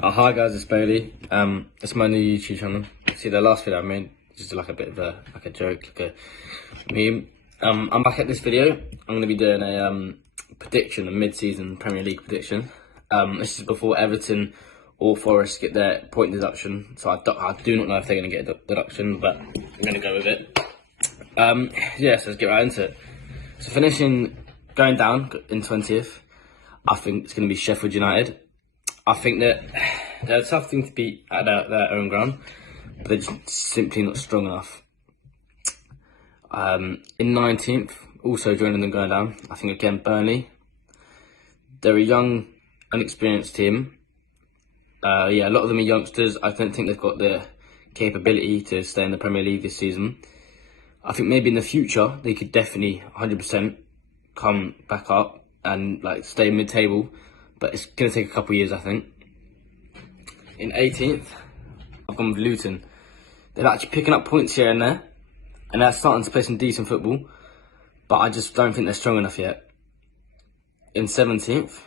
Hi guys, it's Bailey. It's my new YouTube channel. See the last video I made, just like a bit of a joke, like a meme. I'm back at this video. I'm gonna be doing a prediction, a mid-season Premier League prediction. This is before Everton or Forest get their point deduction. So I do not know if they're gonna get a deduction, but I'm gonna go with it. Yeah, so let's get right into it. So going down in 20th, I think it's gonna be Sheffield United. I think that they're a tough thing to beat at their own ground, but they're just simply not strong enough. In 19th, also joining them going down, I think again Burnley. They're a young, inexperienced team. Yeah, a lot of them are youngsters. I don't think they've got the capability to stay in the Premier League this season. I think maybe in the future they could definitely 100% come back up and like stay mid-table. But it's going to take a couple of years, I think. In 18th, I've gone with Luton. They're actually picking up points here and there, and they're starting to play some decent football, but I just don't think they're strong enough yet. In 17th,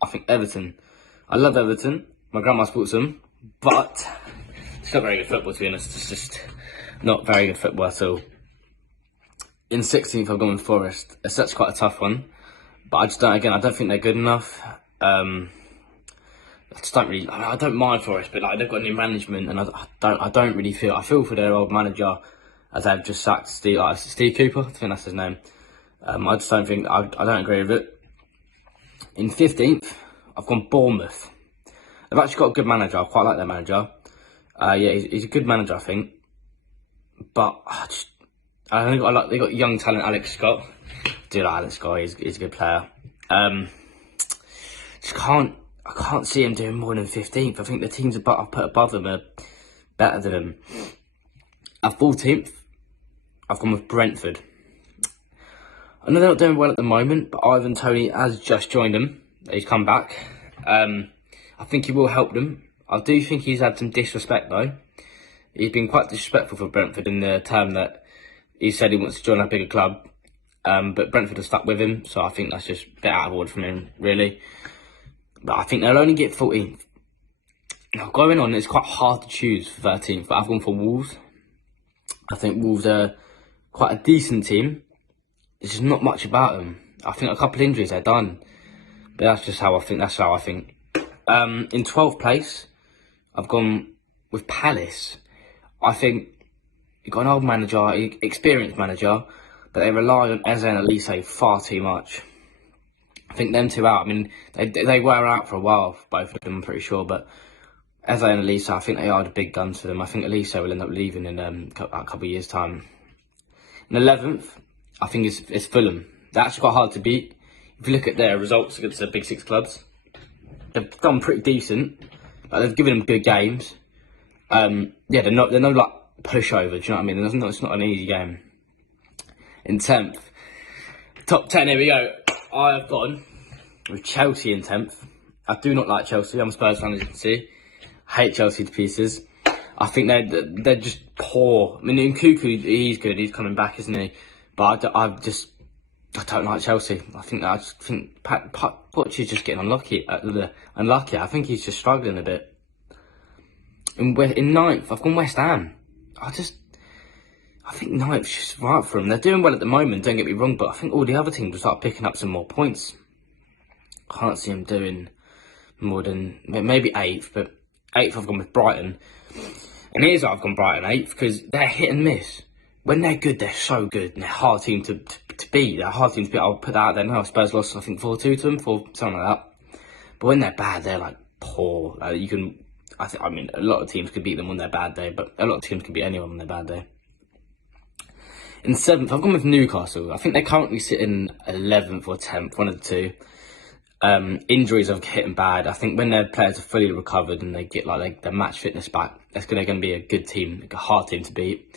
I think Everton. I love Everton. My grandma sports them, but it's not very good football, to be honest. It's just not very good football at all. In 16th, I've gone with Forest. It's actually quite a tough one. But I don't think they're good enough. I don't mind Forest, but like they've got new management, and I don't really feel. I feel for their old manager, as they've just sacked Steve Cooper. I think that's his name. I just don't think. I don't agree with it. In 15th, I've gone Bournemouth. They've actually got a good manager. I quite like their manager. Yeah, he's a good manager, I think. But they got young talent, Alex Scott. Do like Alex Scott, he's a good player. I can't see him doing more than 15th. I think the teams I've put above them are better than him. At 14th, I've gone with Brentford. I know they're not doing well at the moment, but Ivan Toney has just joined them. He's come back. I think he will help them. I do think he's had some disrespect though. He's been quite disrespectful for Brentford in the term that he said he wants to join a bigger club. But Brentford have stuck with him, so I think that's just a bit out of order from him, really. But I think they'll only get 14th. Now, going on, it's quite hard to choose for 13th, but I've gone for Wolves. I think Wolves are quite a decent team. There's just not much about them. I think a couple of injuries, they're done. But that's just how I think. In 12th place, I've gone with Palace. I think you've got an old manager, experienced manager, but they rely on Eze and Elise far too much. I think them two out. I mean, they were out for a while, both of them, I'm pretty sure. But Eze and Elise, I think they are the big guns for them. I think Elise will end up leaving in a couple of years' time. In 11th, I think it's Fulham. They're actually quite hard to beat. If you look at their results against the big six clubs, they've done pretty decent. Like, they've given them good games. Yeah, they're no like pushover. Do you know what I mean? It's not an easy game. In 10th, top 10, here we go. I have gone with Chelsea in 10th. I do not like Chelsea. I'm a Spurs fan, as you can see. I hate Chelsea to pieces. I think they're just poor. I mean, Nkunku, he's good. He's coming back, isn't he? But I don't like Chelsea. I think Poch is just getting unlucky. I think he's just struggling a bit. In 9th, I've gone West Ham. I think 9th's just right for them. They're doing well at the moment, don't get me wrong, but I think all the other teams will start picking up some more points. I can't see them doing more than maybe 8th, but 8th I've gone with Brighton. And here's why I've gone Brighton 8th, because they're hit and miss. When they're good, they're so good, and they're a hard team to beat. They're a hard team to beat. I'll put that out there now. Spurs lost, I think, 4-2 to them, something like that. But when they're bad, they're like poor. A lot of teams could beat them on their bad day, but a lot of teams can beat anyone on their bad day. In 7th, I've gone with Newcastle. I think they're currently sitting 11th or 10th, one of the two. Injuries have hit them bad. I think when their players are fully recovered and they get their match fitness back, that's going to be a good team, a hard team to beat.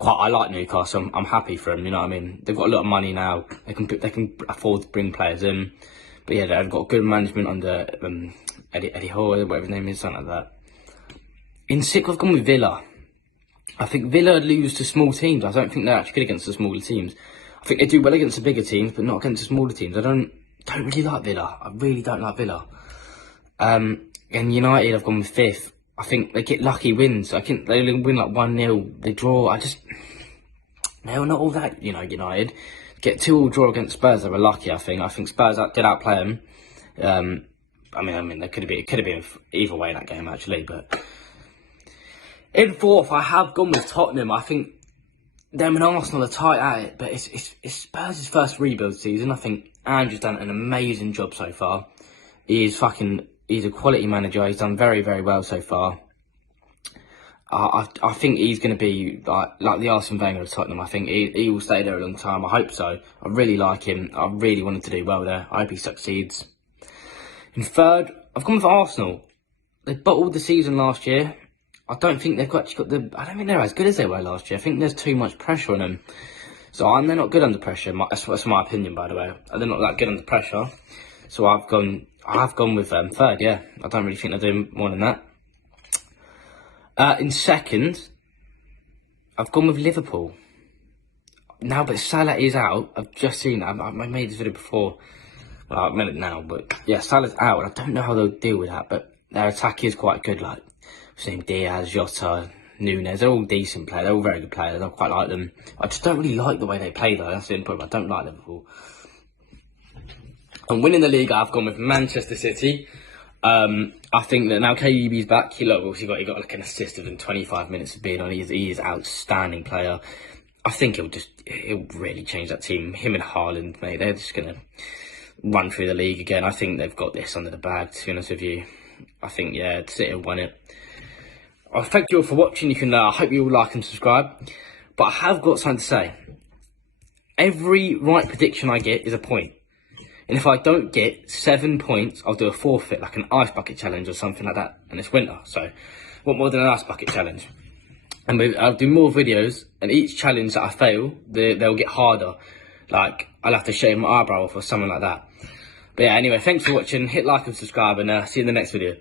I like Newcastle. I'm happy for them. You know what I mean? They've got a lot of money now. They can afford to bring players in. But yeah, they've got good management under Eddie Howe, whatever his name is, something like that. In 6th, I've gone with Villa. I think Villa lose to small teams. I don't think they're actually good against the smaller teams. I think they do well against the bigger teams, but not against the smaller teams. I don't really like Villa. I really don't like Villa. And United, I've gone with 5th. I think they get lucky wins. I think they win like 1-0. They draw. They were not all that, United. Get 2-2 draw against Spurs, they were lucky, I think. I think Spurs did outplay them. I mean, it could have been either way in that game, actually. But in 4th, I have gone with Tottenham. I think them and Arsenal are tight at it, but it's Spurs' first rebuild season. I think Andrew's done an amazing job so far. He's a quality manager. He's done very, very well so far. I think he's going to be like the Arsene Wenger of Tottenham. I think he will stay there a long time. I hope so. I really like him. I really want him to do well there. I hope he succeeds. In 3rd, I've gone with Arsenal. They bottled the season last year. I don't think they've actually got the. I don't think they're as good as they were last year. I think there's too much pressure on them. So they're not good under pressure. That's my opinion, by the way. They're not that good under pressure. So I've gone with 3rd. Yeah, I don't really think they're doing more than that. In 2nd, I've gone with Liverpool. Now, but Salah is out. I've just seen that. I made this video before. Well, I meant it now, but yeah, Salah's out. I don't know how they'll deal with that, but their attack is quite good. Like, same Diaz, Jota, Nunes, they're all decent players. They're all very good players. I quite like them. I just don't really like the way they play, though. That's the important. I don't like Liverpool. And winning the league, I've gone with Manchester City. I think that now KDB's back. He got like an assist within 25 minutes of being on. He is an outstanding player. I think he'll really change that team. Him and Haaland, mate, they're just gonna run through the league again. I think they've got this under the bag, to be honest with you. I think, yeah, City have won it. I thank you all for watching. You can, I hope you all like and subscribe. But I have got something to say. Every right prediction I get is a point. And if I don't get 7 points, I'll do a forfeit, like an ice bucket challenge or something like that. And it's winter, so what more than an ice bucket challenge? And I'll do more videos, and each challenge that I fail, they'll get harder. Like, I'll have to shave my eyebrow off or something like that. But yeah, anyway, thanks for watching. Hit like and subscribe, and see you in the next video.